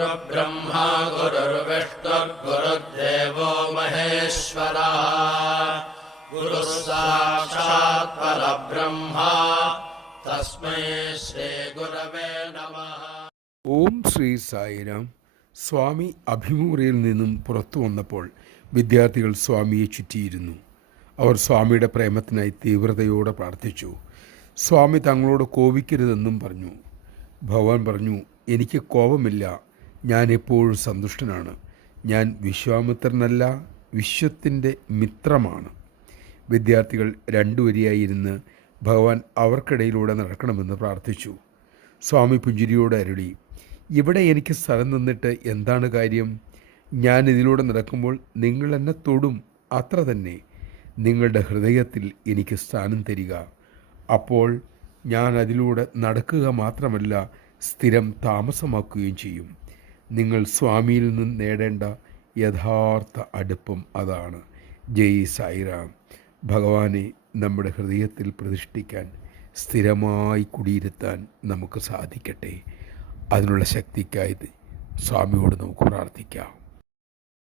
गुरुर्ब्रह्मा गुरुर्विष्णुर्गुरुर्देवो महेश्वरः गुरुः साक्षात् परब्रह्मा तस्मै श्रीगुरवे नमः ഓം ശ്രീ സായിരാം സ്വാമി അഭിമുറിയിൽ നിന്നും പുറത്തു വന്നപ്പോൾ വിദ്യാർത്ഥികൾ സ്വാമിയെ ചുറ്റിയിരുന്നു അവർ സ്വാമിയുടെ പ്രേമത്തിനായി തീവ്രതയോടെ പ്രാർത്ഥിച്ചു സ്വാമി തങ്ങളോട് കോപിക്കരുതെന്നും പറഞ്ഞു ഭഗവാൻ പറഞ്ഞു എനിക്ക് കോപമില്ല ഞാൻ എപ്പോഴും സന്തുഷ്ടനാണ്. ഞാൻ വിശ്വാമിത്രനല്ല വിശ്വത്തിന്റെ മിത്രമാണ്. വിദ്യാർത്ഥികൾ രണ്ടു വരിയായി ഇരുന്ന് ഭഗവാൻ അവർക്കിടയിലൂടെ നടക്കണമെന്ന് പ്രാർത്ഥിച്ചു. സ്വാമി പുഞ്ചിരിയോട് അരുളി ഇവിടെ എനിക്ക് സ്ഥലം നിന്നിട്ട് എന്താണ് കാര്യം? ഞാൻ ഇതിലൂടെ നടക്കുമ്പോൾ നിങ്ങൾ എന്നെ തൊടും അത്ര തന്നെ. നിങ്ങളുടെ ഹൃദയത്തിൽ എനിക്ക് സ്ഥാനം തരിക. അപ്പോൾ ഞാൻ അതിലൂടെ നടക്കുക മാത്രമല്ല സ്ഥിരം താമസമാക്കുകയും ചെയ്യും. നിങ്ങൾ സ്വാമിയിൽ നിന്ന് നേടേണ്ട യഥാർത്ഥ അടുപ്പം അതാണ്. ജയ് സായിറാം. ഭഗവാനെ നമ്മുടെ ഹൃദയത്തിൽ പ്രതിഷ്ഠിക്കാൻ സ്ഥിരമായി കുടിയിരുത്താൻ നമുക്ക് സാധിക്കട്ടെ. അതിനുള്ള ശക്തിക്കായി സ്വാമിയോട് നമുക്ക് പ്രാർത്ഥിക്കാം.